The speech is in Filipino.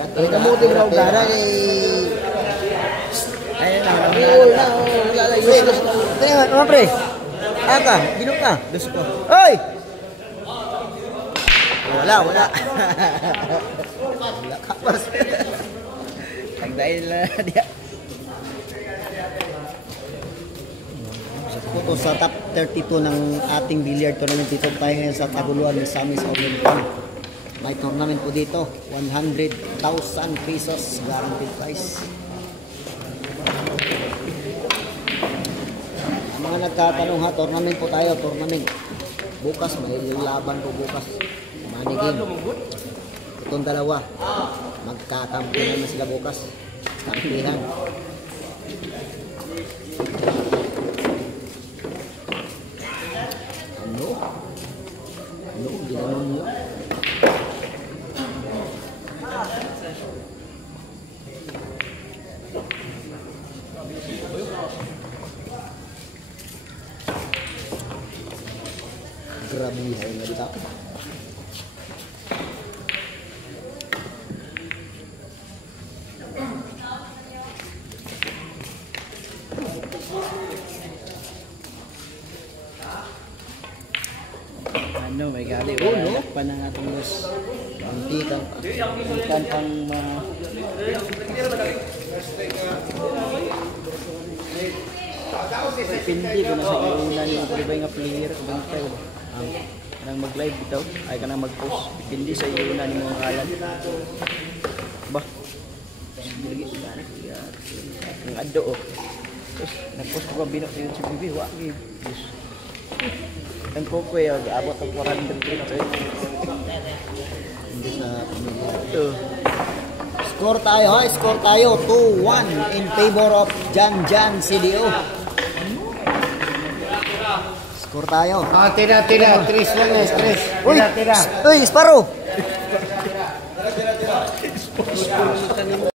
Ay, kamuti mo na dara kay... Ayun na, wala pre? Aka, ginok ka? Gusto ko. Oy! Wala. Wala kapas. Ang dahil na dia. Ito sa top 32 ng ating billiard tournament dito tayo ngayon sa Taguluan ni Sammy sa Olimpian. May tournament po dito, 100,000 pesos guaranteed prize. Ang mga nagtatanong ha, tournament po tayo, tournament. Bukas, may laban po bukas. Money game. Itong dalawa, magkakampihan na sila bukas. Kampihan. Ano, ginanon niyo? Grabe hay nga dito. Ano, may gali. Wala pa ng atong los. Antikan pa. Ikan pang pindi ko na sa una niyo iba nga player ibang tayo. Nang mag-live bitaw ay ka nang mag-post. Pindi sa iyo na nimo ang kalan. Ba. Ang addo oh. Tapos nag-post ko ba binok sa YouTube video wa gi. Ang koko yung abot ng 400 dito. Hindi sa pamilya. Ito. Score tayo, ha? Score tayo. 2-1 in favor of Jan CDO. Score tayo. Ah, tira. 3-1 na, 3. Uy! Tira. Uy, Sparrow!